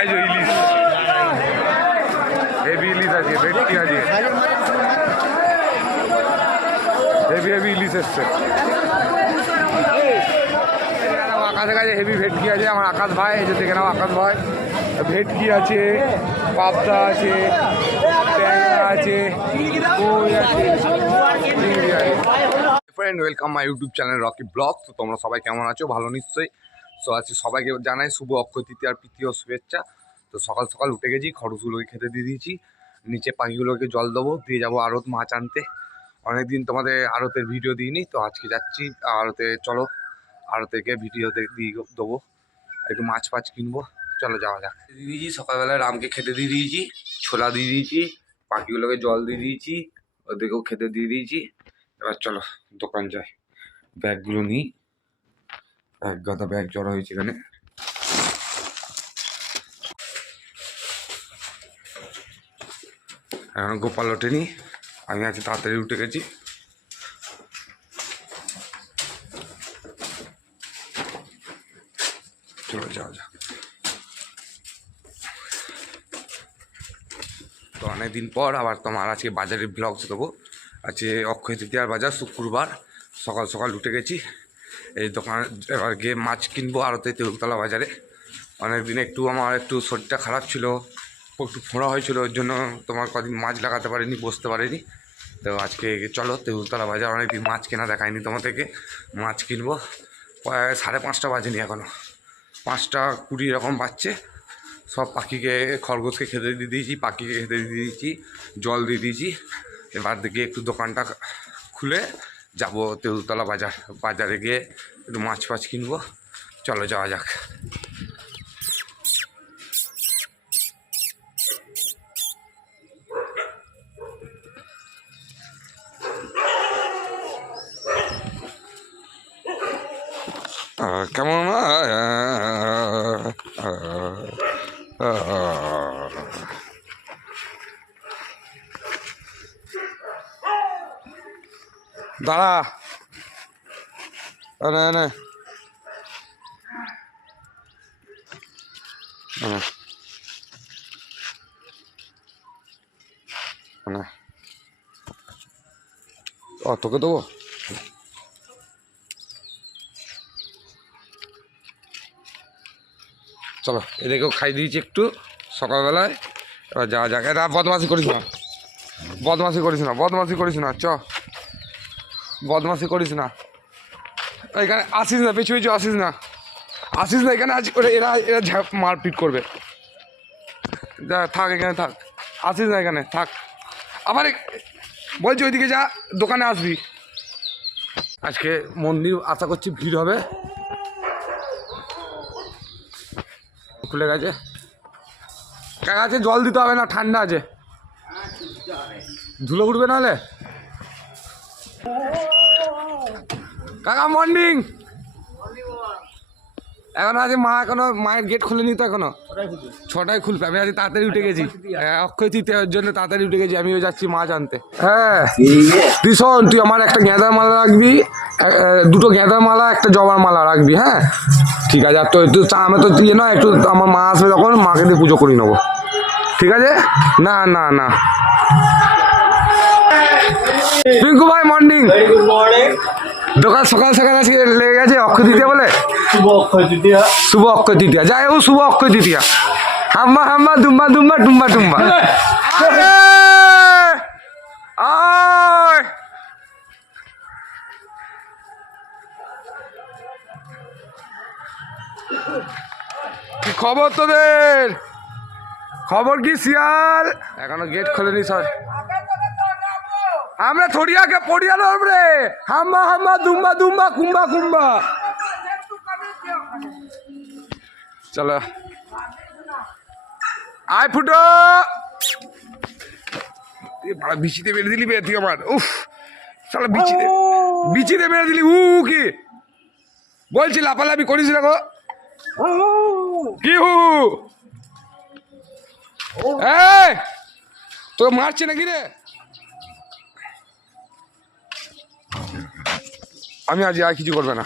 এই যে ইলিশ, হেভি ইলিশ আছে, ভেটকি আছে, হেভি হেভি ইলিশ এসছে। আকাশের কাছে হেভি ভেটকি আছে, আমার আকাশ ভাই, এই যে দেখে নাও আকাশ ভাই। ভেটকি আছে, পাবদা আছে, ট্যাংরা আছে, কই আছে, চিংড়ি আছে। Friend, welcome my YouTube channel Rocky blog. তো তোমরা সবাই কেমন আছো? ভালো নিশ্চয়ই। সো আজকে সবাইকে জানাই শুভ অক্ষয় তৃতীয়ার প্রীতি ও শুভেচ্ছা। তো সকাল সকাল উঠে গেছি, খরচগুলোকে খেতে দিয়ে দিয়েছি, নিচে পাখিগুলোকে জল দেবো, দিয়ে যাবো আড়ত মাছ আনতে। অনেকদিন তোমাদের আড়তের ভিডিও দিইনি, তো আজকে যাচ্ছি আড়তে। চলো আড়তে গিয়ে ভিডিও দিয়ে দেবো, একটু মাছ ফাছ কিনবো। চলো যাওয়া যাক। দিয়ে দিয়েছি সকালবেলায়, রামকে খেতে দিয়ে দিয়েছি, ছোলা দিয়ে দিয়েছি, পাখিগুলোকে জল দিয়ে দিয়েছি, ওদেরকেও খেতে দিয়ে দিয়েছি। এবার চলো দোকান যাই, ব্যাগগুলো নিই। এক গাদা ব্যাগ জড়ো হয়েছে এখানে। এখন গোপাল ওঠেনি, আমি আজকে তাড়াতাড়ি উঠে গেছি। চলো যাওয়া যাক। তো অনেকদিন পর আবার তোমার আজকে বাজারের ব্লগ দেবো। আজকে অক্ষয় তৃতীয়ার বাজার, শুক্রবার। সকাল সকাল উঠে গেছি, এই দোকান এবার গিয়ে মাছ কিনবো আড়তে, তেউতলা বাজারে। অনেকদিন একটু আমার একটু শরীরটা খারাপ ছিল, একটু ফোঁড়া হয়েছিল, ওর জন্য তোমার কদিন মাছ লাগাতে পারিনি, বসতে পারিনি। তো আজকে চলো তেউতলা বাজার, অনেকদিন মাছ কেনা দেখায়নি তোমাদেরকে। মাছ কিনবো। প্রায় 5:30 বাজেনি এখনও, 5:20 এরকম বাজছে। সব পাখিকে, খরগোশকে খেতে দিয়ে দিয়েছি, পাখিকে খেতে দিয়ে দিয়েছি, জল দিয়ে দিয়েছি। এবার দিকে একটু দোকানটা খুলে যাব তেউতলা বাজার। বাজারে গিয়ে একটু মাছ ফাছ কিনবো। চলো যাওয়া যাক। কেমন দাঁড়া, তোকে দেবো। চলো এদেরকেও খাই দিয়েছি একটু সকালবেলায়। এবার যাওয়া যাক। এটা বদমাশি করিস না, বদমাশি করিস না, বদমাশি করিস না, বদমাশি করিস না। এখানে আসিস না, পিছু পিছু আসিস না, আসিস না এখানে। আজ এরা এরা মারপিট করবে। যা থাক, এখানে থাক, আসিস না এখানে থাক। আবার বলছি ওইদিকে যা, দোকানে আসবি। আজকে মন্দির আশা করছি ভিড় হবে। খুলে গেছে, কাকা আছে, জল দিতে হবে না, ঠান্ডা আছে, ধুলো উঠবে নাহলে। কাকা মর্নিং। এখনো আছে মা, এখনো মায়ের গেট খুলেনি তো, এখনো 6টায় খুলবে। আমি আজ তাড়াতাড়ি উঠে গেছি, অক্ষয় তৃতীয়ার জন্য তাড়াতাড়ি উঠে গেছি। আমিও যাচ্ছি মাছ আনতে। হ্যাঁ তুই শোন, তুই আমার একটা গেঁদার মালা রাখবি, 2টো গেঁদার মালা, একটা জবার মালা রাখবি। হ্যাঁ ঠিক আছে। আর তো একটু আমি তো ইয়ে নয়, একটু আমার মা আসবে যখন, মাকে দিয়ে পুজো করে নেবো। ঠিক আছে। না না না, পিঙ্কু ভাই মর্নিং। দোকান সকাল সকাল আজকে লেগে গেছে অক্ষয় তৃতীয়া বলে। শুভ অক্ষয় তৃতীয়া, শুভ অক্ষয় তৃতীয়া, যাই হোক শুভ অক্ষয় তৃতীয়া। হাম্মা হাম্মা দুম্বা দুম্বা টুম্বা টুম্বা। কি খবর তোদের? খবর কি শিয়াল? এখনো গেট খোলেনি স্যার। আমরা থরিয়াকে পড়িয়া লড়ব রে। হাম্মা হাম্মা দুম্বা দুম্বা কুম্বা কুম্বা। চলো আয় ফুটো। বিচিতে মেরে দিলি বে তুই আমার। উফ চলো বিচিতে মেরে দিলি। কি বলছি, লাফালাফি করিস না গো। কি তো মারছে নাকি রে? আমি আজ আর কিছু করবে না।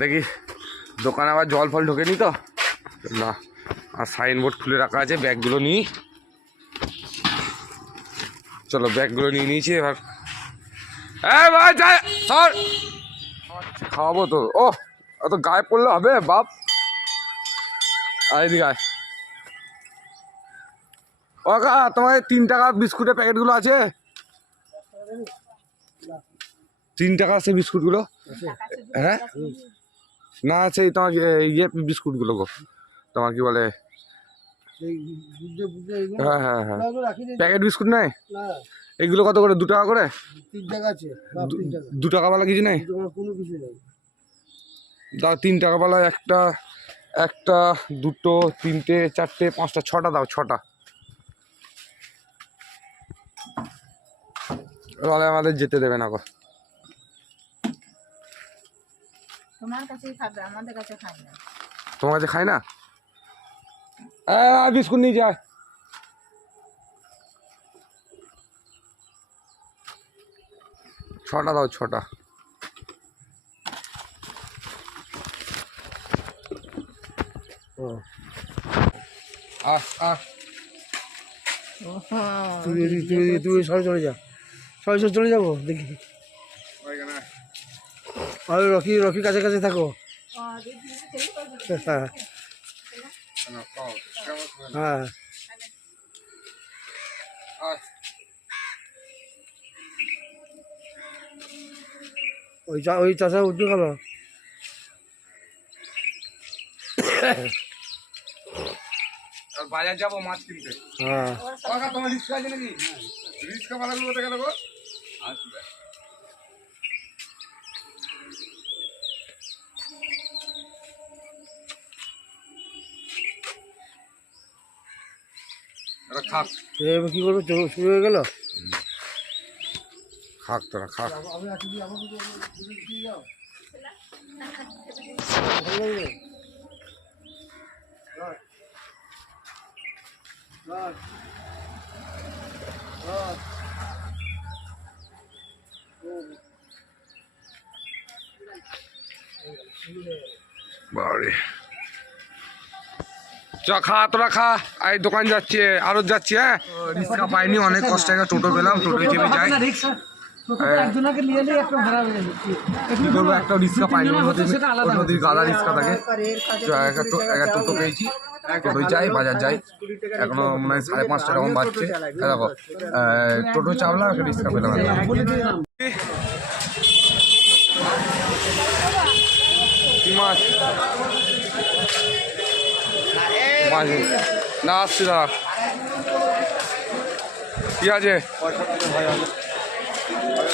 দেখি দোকানে আবার জল ফল ঢোকেনি তো না। আর সাইনবোর্ড খুলে রাখা আছে, ব্যাগগুলো নিই। চলো ব্যাগগুলো নিয়ে নিয়েছি এবার। ভাই যাই সর, খাওয়াবো তো। ও অত গায়ে পড়লে হবে বাপ। এদিকে আয়। ও কা তোমার 3 টাকা বিস্কুটের প্যাকেটগুলো আছে? 3 টাকা আছে বিস্কুটগুলো? হ্যাঁ না সেই তোমার ইয়ে বিস্কুটগুলো গো, তোমার কি বলে, হ্যাঁ হ্যাঁ হ্যাঁ প্যাকেট বিস্কুট নাই? এইগুলো কত করে? 2 টাকা করে? 3 টাকা আছে। 2 টাকাওয়ালা কিছু নেই? কোনো কিছু নেই। দাও 3 টাকাওয়ালা একটা, 2, 3, 4, 5, 6টা দাও, 6টা। তাহলে আমাদের যেতে দেবে না গো। তোমার কাছেই খাবে, আমাদের কাছে খাই না। তোমার কাছে খাই না? বিস্কুট নিয়ে যায়। ছটা দাও, 6টা। তুই সরে চলে যা, সরে চলে যাবো দেখি। আর রকি কাছে কাছে থাকো। হ্যাঁ হ্যাঁ ওই চাষা উঠতে গেল। বাজার যাবো মাছ কিনতে। হ্যাঁ তোমার রিক্সা আছে নাকি? রিক্সা ভাড়াগুলো কোথায় গেল গো? খাক কি করবো, শুরু হয়ে গেল। খাক তোরা খাক। বাড়ি চ, খা তোরা খা। এই দোকান যাচ্ছে, আরো যাচ্ছি। হ্যাঁ রিক্সা পাইনি, অনেক কষ্ট করে টোটো পেলাম, টোটো চেপে যাই। কি করবো, একটা রিক্সা পাইনি, নদীর গাদা রিক্সা থাকে। একটা টোটো পেয়েছি, টোটো যাই, বাজার যাই। এখনো মনে হয় 5:30 এরকম বাজছে। দেখো টোটো চাপলাম, একটা রিক্সা পেলাম। কি মাছ? মাছ না আসছি দাদা। কি আছে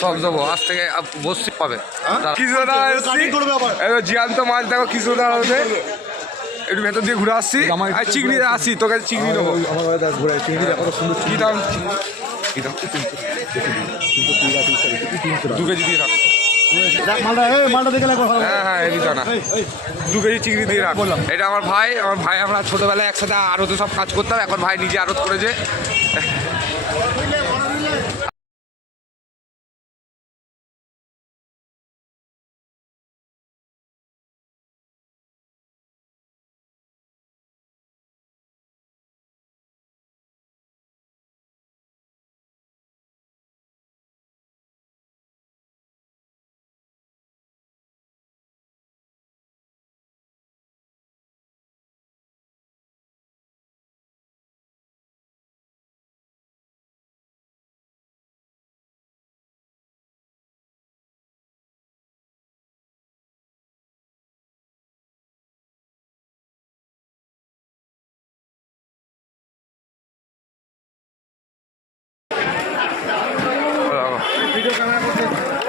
সব দেবো, আজ থেকে বসছি পাবে। জিয়ান্ত মাছ দেখো, কিছু দাঁড়াতে একটু ভেতর দিয়ে ঘুরে আসছি। চিংড়ি আসি, তোর কাছে চিংড়ি নেবো। কি দাম? কি দাম? 2 কেজি দিয়ে রাখ। হ্যাঁ হ্যাঁ এদিকে না, 2 কেজি চিংড়ি দিয়ে রাখ। এটা আমার ভাই, আমরা ছোটবেলায় একসাথে আড়তে সব কাজ করতাম। এখন ভাই নিজে আড়ত করেছে।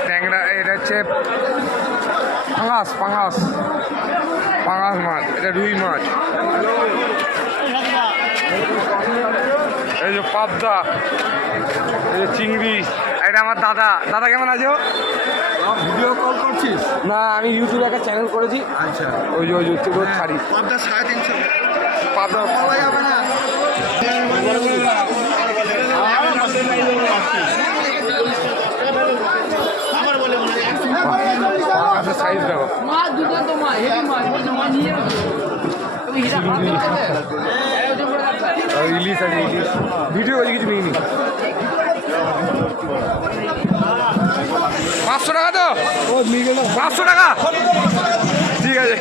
ট্যাংরা, এটা হচ্ছে পাঙাশ পাঙাশ মাছ। এটা রুই মাছ। এই যে পাবদা, এই যে চিংড়ি। এটা আমার দাদা। দাদা কেমন আছো? ভিডিও কল করছিস? না, আমি ইউটিউবে একটা চ্যানেল করেছি। আচ্ছা, ওই যে রোজ ছাড়ি। পাবদা 350 পাবদা পাওয়া যাবে না। মাছের সাইজ দেখো। ইলিশ আছে, ইলিশ ভিডিও করে কিছু নিইনি। 500 টাকা তো, 500 টাকা, ঠিক আছে।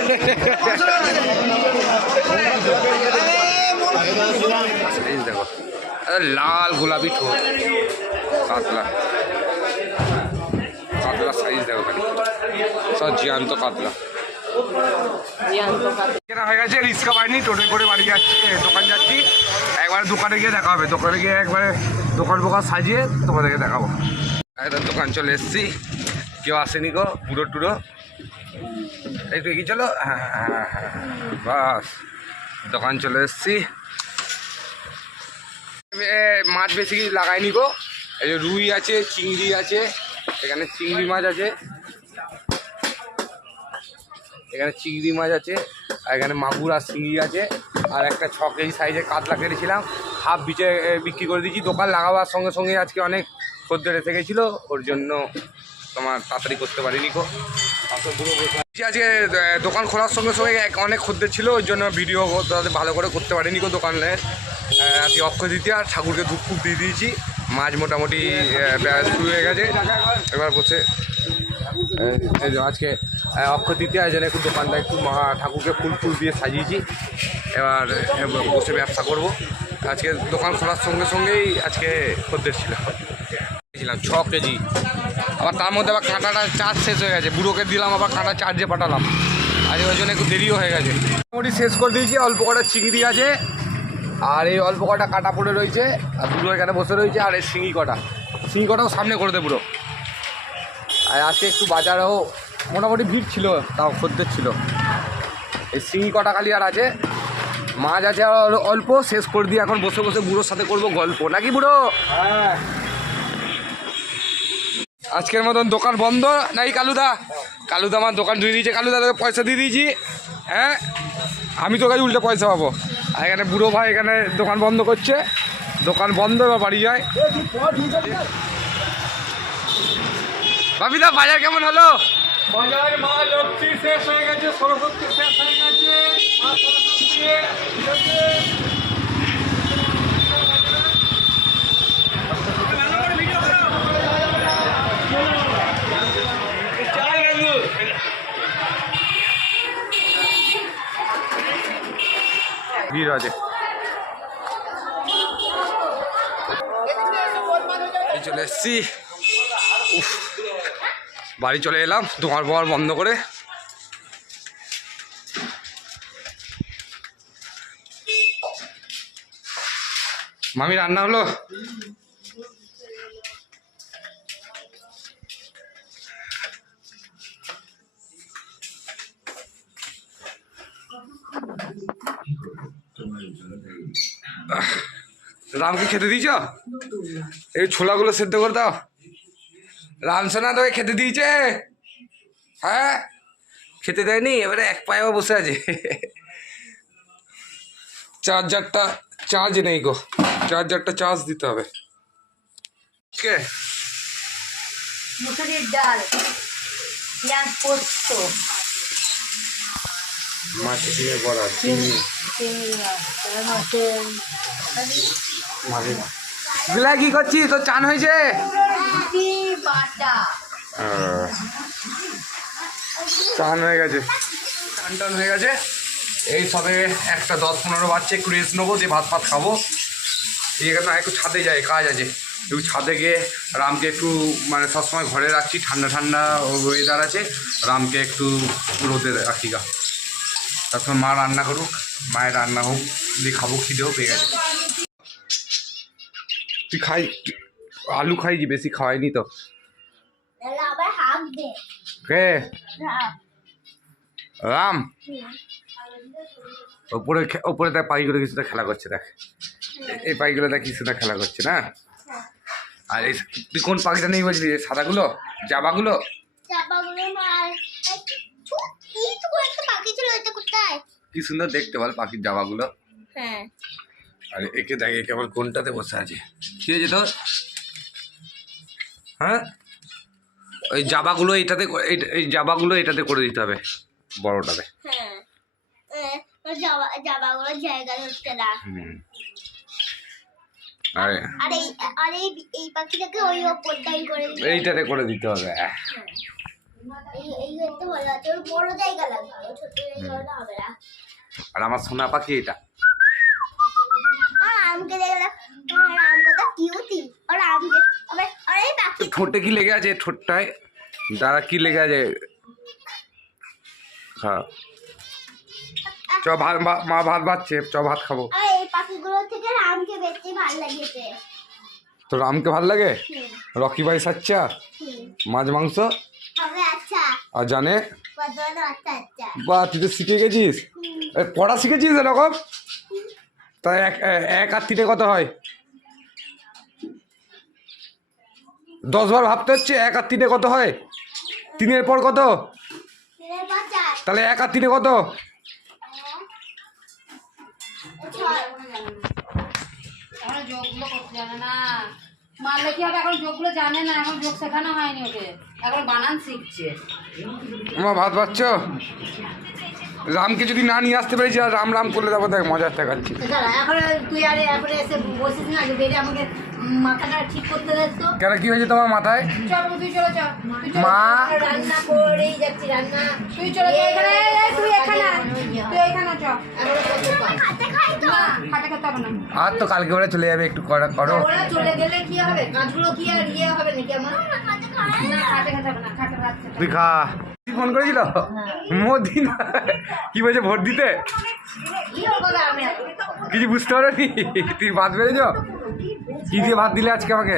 এই দেখো লাল গোলাপি ঠোঁট, কাতলা, কাতলা সাইজ দেখো খালি, সব জ্যান্ত কাতলা। কেনা হয়ে গেছে, রিক্সা পাইনি, টোটো করে বাড়ি যাচ্ছি, দোকান যাচ্ছি। একবারে দোকানে গিয়ে দেখা হবে, দোকানে গিয়ে একবারে দোকান বোকান সাজিয়ে তোমাদেরকে দেখাবো। একটা দোকান চলে এসেছি, কেউ আসেনি গো, পুরো টুরো একটু এগিয়ে চলো। হ্যাঁ হ্যাঁ হ্যাঁ, বাস দোকান চলে এসেছি। মাছ বেশি কিছু লাগাইনি গো, এই যে রুই আছে, চিংড়ি আছে, এখানে চিংড়ি মাছ আছে, এখানে চিংড়ি মাছ আছে, আর এখানে মাগুর আর চিংড়ি আছে, আর একটা 6 কেজি সাইজের কাতলা কেটেছিলাম, হাফ বিচে বিক্রি করে দিয়েছি। দোকান লাগাবার সঙ্গে সঙ্গে আজকে অনেক খদ্দের এসে গেছিলো, ওর জন্য তোমার তাড়াতাড়ি করতে পারিনি গো। আজকে দোকান খোলার সঙ্গে সঙ্গে অনেক খদ্দের ছিল, ওই জন্য ভিডিও তাদের ভালো করে করতে পারিনি গো। দোকানের আজকে অক্ষয় তৃতীয়া, ঠাকুরকে ধূপ ফুপ দিয়ে দিয়েছি, মাছ মোটামুটি শুরু হয়ে গেছে। এবার বসে আজকে অক্ষয় তৃতীয়া, এই জন্য একটু দোকানটা একটু ঠাকুরকে ফুল ফুল দিয়ে সাজিয়েছি। এবার বসে ব্যবসা করব। আজকে দোকান খোলার সঙ্গে সঙ্গেই আজকে খদ্দের ছিল 6 কেজি, আবার তার মধ্যে আবার কাঁটাটা চার্জ শেষ হয়ে গেছে, বুড়োকে দিলাম, আবার কাঁটা চার্জে পাঠালাম, আজকে ওই জন্য একটু দেরিও হয়ে গেছে। মোটামুটি শেষ করে দিয়েছি, অল্প কটা চিংড়ি আছে, আর এই অল্প কটা কাটা পড়ে রয়েছে, আর বুড়ো এখানে বসে রয়েছে, আর এই শিঙি কটাও সামনে করে দেয় বুড়ো। আর আজকে একটু বাজারেও মোটামুটি ভিড় ছিল, তাও খদ্দের ছিল। এই শিঙি কটা খালি আর আছে, মাছ আছে আর অল্প, শেষ করে দিয়ে এখন বসে বসে বুড়োর সাথে করবো গল্প, নাকি বুড়ো? হ্যাঁ। আজকের মতন দোকান বন্ধ নাকি কালুদা? কালুদা আমার দোকান ধুয়ে দিয়েছে, কালুদা তোকে পয়সা দিয়ে দিয়েছি। হ্যাঁ, আমি তোকে উল্টে পয়সা পাবো। আর এখানে বুড়ো ভাই এখানে দোকান বন্ধ করছে, দোকান বন্ধ, এবার বাড়ি যায়। বাবিদা বাজার কেমন হলো? বাজারে মা লক্ষ্মী শেষ হয়ে গেছে, সরস্বতী শেষ হয়ে গেছে, মা সরস্বতী ভিড় আছে। চলে এসছি, বাড়ি চলে এলাম দোকান বোকান বন্ধ করে। মামি রান্না হলো? রামকে খেতে দিয়েছ? এই ছোলাগুলো সেদ্ধ করে দাও। রামসোনা তোকে খেতে দিয়েছে? হ্যাঁ, খেতে দেয়নি, এবারে এক পায়েও বসে আছে। চার্জারটা চার্জ নেই গো, চার্জারটা চার্জ দিতে হবে। কে? মুসুরির ডাল, পেঁয়াজ পোস্ত, মাছ দিয়ে বড়া, চিংড়ি গুলা কি করছিস? তোর চান হয়েছে? চান হয়ে গেছে, চান টান হয়ে গেছে। এই সবে 1টা 10-15 বাজছে, একটু রেস্ট নেবো, দিয়ে ভাত ফাত খাবো। এখানে একটু ছাদে যাই, কাজ আছে, একটু ছাদে গিয়ে রামকে একটু মানে সবসময় ঘরে রাখছি, ঠান্ডা ঠান্ডা ওয়েদার আছে, রামকে একটু রোদে রাখি গা। তারপর মা রান্না করুক, মায়ের রান্না হোক, দিয়ে খাবো, খিদেও পেয়ে গেছে। তুই খাই, আলু খাইছি, বেশি খাওয়াইনি তো। কে? রাম ওপরে, ওপরে দেখ পাখিগুলো কিছুটা খেলা করছে, দেখ এই পাখিগুলো দেখ কিছুটা খেলা করছে না। আর এই তুই কোন পাখিটা নেই বলছিলি? সাদাগুলো, জাবাগুলো? কি সুন্দর দেখতে বল পাখির জাবাগুলো। হ্যাঁ। আর একে দেখ, একে আবার কোনটাতে বসে আছে, কি হয়েছে তোর? হ্যাঁ, ওই জাবাগুলো এটাতে এই জাবাগুলো এটাতে করে দিতে হবে, বড়টাতে। হ্যাঁ জামাগুলো জায়গা হচ্ছে না। আর এই পাখিটাকে ওই ওপরটাই করে দিতে এইটাতে করে দিতে হবে। এই হচ্ছে ভালো আছে, ওর বড় জায়গা লাগবে, ছোট জায়গা হলে হবে না। আর আমার সোনা পাখি এটা। আর আমকে দেখলে আম কত কিউটি, আর আমকে আর এই পাখি ঠোঁটে কি লেগে আছে? ঠোঁটটায় দাঁড়া কি লেগে আছে? হ্যাঁ চ ভাত, মা ভাত বাচ্ছে, চ ভাত খাবো। আর এই পাখিগুলো থেকে রামকে বেশি ভালো লাগেছে। তো রামকে ভাল লাগে? রকি ভাই সাচ্চা মাছ মাংস হবে আচ্ছা, আর জানে। কত আচ্ছা আচ্ছা। বা তুই তো শিখে গেছিস, পড়া শিখেছিস এরকম। তাই এক আর 3 কত হয়? 10 বার ভাবতে হচ্ছে 1 আর 3 কত হয়। 3 পর কত? তিনের পাঁচা তাহলে 1 আর 3 কত? এখন যোগগুলো করতে জানে না, মারলে কি হবে? এখন যোগগুলো জানে না, এখন যোগ শেখানো হয়নি ওকে, এখন বানান শিখছে। আমার ভাত পাচ্ছ? রামকে যদি না নিয়ে আসতে পেরেছি আর রাম রাম করলে তারপর দেখ মজা দেখাচ্ছি। এখন তুই আরে এখন এসে বসিস না, যে বেরিয়ে আমাকে মাথাটা ঠিক করতে দেস তো। কেন কি হয়েছে তোমার মাথায়? চল তুই চলে চল, মা রান্না করেই যাচ্ছি রান্না। তুই চলে চল এখানে, তুই এখানে চ। হাতে খাই তো। না খাটে খেতে হবে না। আর তো কালকে ওরা চলে যাবে, একটু করো। ওরা চলে গেলে কি হবে? কাজগুলো কি আর হবে নাকি আমার? না খাটে খেতে হবে না, খাটে ভাত খেতে হবে। তুই খা। ফোন করেছিল মোদি না কি বলছে ভোট দিতে? কি ওর কথা আমি কিছু বুঝতে পারোনি? তুই ভাত বেড়েছ? কি দিয়ে ভাত দিলে আজকে আমাকে?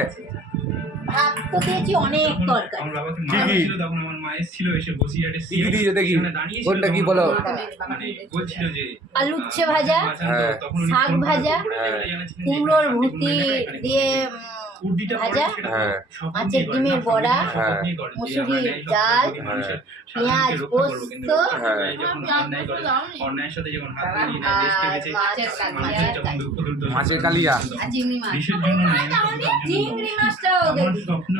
ভাত তো দিয়েছি অনেক তরকারি। আমার বাবাকে কি মারা কি? হয়েছিল, তখন আমার মা এসেছিল, এসে বসিরহাটে কি কি দিয়েছো দেখি? কোনটা কি বলো? মানে বলছিল যে আলু উচ্ছে ভাজা, হ্যাঁ। তখন উনি শাক ফোন করে ভাজা, বলে জানাচ্ছিলেন যে কুমড়োর এখানে ভুতি এখানে দিয়ে উর্দিটা ভাজা, করে সেটা হ্যাঁ। সব মাছের আপনি ডিমের করেন, বড়া, সব আপনি করেন, যে মুসুরির আমরা ন্যায় ডাল, সত্যি মানুষের পেঁয়াজ স্বাধীনকে রক্ষা করবো, কিন্তু পোস্ত, হ্যাঁ। যখন অন্যায় করে, অন্যায়ের সাথে যখন হাত মিলিয়ে নেয়, দেশকে বেঁচে মানুষের যখন দুঃখ দুর্দশা, মাছের কালিয়া। আর চিংড়ি মাছ। দেশের জন্য নয়, চিংড়ি মাছটাও আমার দেখি। স্বপ্ন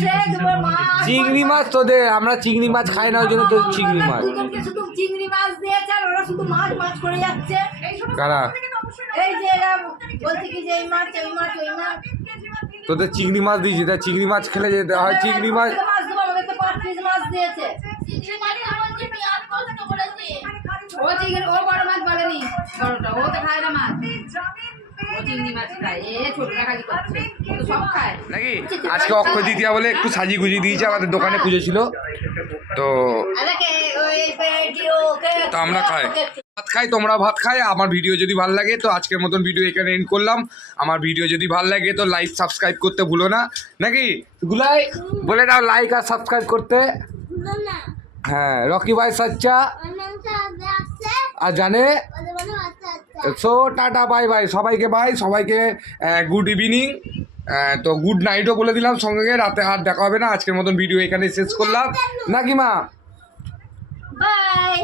সে তোমার মাছ চিংড়ি মাছ তোদের, আমরা চিংড়ি মাছ খাই না, ওই জন্য তোর চিংড়ি মাছ। দুজনকে শুধু চিংড়ি মাছ দিয়েছে আর ওরা শুধু মাছ মাছ করে যাচ্ছে। কারা? এই যে এরা বলছে কি যে এই মাছ ওই মাছ ওই মাছ। তোদের চিংড়ি মাছ দিয়েছি, তা চিংড়ি মাছ খেলে যেতে হয়। চিংড়ি মাছ মাছ দেবো, আমাদের তো 5 পিস মাছ দিয়েছে। ও চিংড়ি, ও বড় মাছ বলেনি, বড়টা ও তো খায় না মাছ, ও চিংড়ি মাছ খায়। এ ছোটটা খালি করছে, ও তো সব খায় নাকি? আজকে অক্ষয় তৃতীয়া বলে একটু সাজিয়ে গুজিয়ে দিয়েছে, আমাদের দোকানে পুজো ছিল তো তো আমরা খাই, ভাত খাই, তোমরা ভাত খাই। আমার ভিডিও যদি ভালো লাগে তো আজকের মতন ভিডিও এখানে এন্ড করলাম। আমার ভিডিও যদি ভালো লাগে তো লাইক সাবস্ক্রাইব করতে ভুলো না, নাকি গুলাই বলে দাও লাইক আর সাবস্ক্রাইব করতে। না হ্যাঁ, রকি ভাই সাচ্চা অনন্তা আসছে, আর জানে। ওদের বলে আচ্ছা আচ্ছা। সো টাটা বাই বাই সবাইকে, বাই সবাইকে, গুড ইভিনিং। তো গুড নাইটও বলে দিলাম সঙ্গে, রাতে আর দেখা হবে না। আজকের মতন ভিডিও এখানে শেষ করলাম, নাকি মা? বাই।